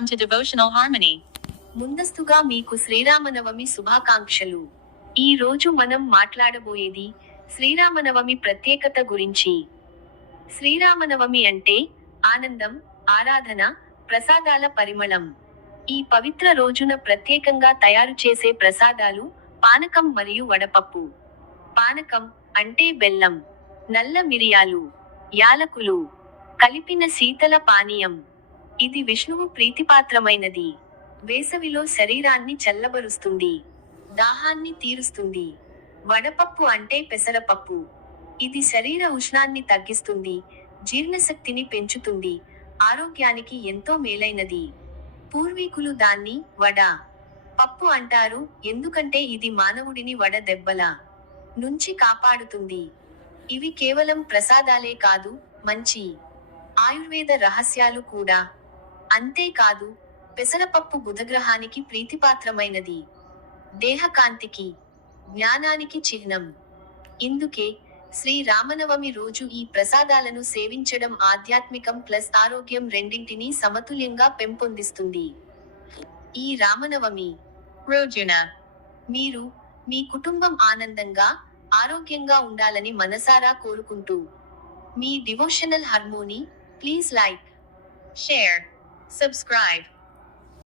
Welcome to Devotional Harmony. ముందస్తుగా మీకు శ్రీరామనవమి శుభాకాంక్షలు. ఈ రోజు మనం మాట్లాడబోయేది శ్రీరామనవమి ప్రత్యేకత గురించి. శ్రీరామనవమి అంటే ఆనందం ఆరాధన ప్రసాదాల పరిమళం. ఈ పవిత్ర రోజున ప్రత్యేకంగా తయారు చేసే ప్రసాదాలు పానకం మరియు వడపప్పు. పానకం అంటే బెల్లం నల్ల మిరియాలు యాలకులు కలిపిన శీతల పానీయం. ఇది విష్ణువు ప్రీతిపాత్రమైనది. వేసవిలో శరీరాన్ని చల్లబరుస్తుంది. దాహాన్ని తీరుస్తుంది. వడపప్పు అంటే పెసరపప్పు. ఇది శరీర ఉష్ణాన్ని తగ్గిస్తుంది జీర్ణశక్తిని పెంచుతుంది ఆరోగ్యానికి ఎంతో మేలైనది. పూర్వీకులు దాన్ని వడ పప్పు అంటారు ఎందుకంటే ఇది మానవుడిని వడ దెబ్బల నుంచి కాపాడుతుంది. ఇవి కేవలం ప్రసాదాలే కాదు మంచి ఆయుర్వేద రహస్యాలు కూడా. అంతేకాదు పెసరపప్పు బుధగ్రహానికి ప్రీతిపాత్రమైనది. దేహకాంతికి జ్ఞానానికి చిహ్నం. ఇందుకే శ్రీ రామనవమి రోజు ఈ ప్రసాదాలను సేవించడం ఆధ్యాత్మికం ప్లస్ ఆరోగ్యం రెండింటినీ సమతుల్యంగా పెంపొందిస్తుంది. ఈ రామనవమి రోజున మీరు మీ కుటుంబం ఆనందంగా ఆరోగ్యంగా ఉండాలని మనసారా కోరుకుంటూ మీ devotional harmony please like share Subscribe.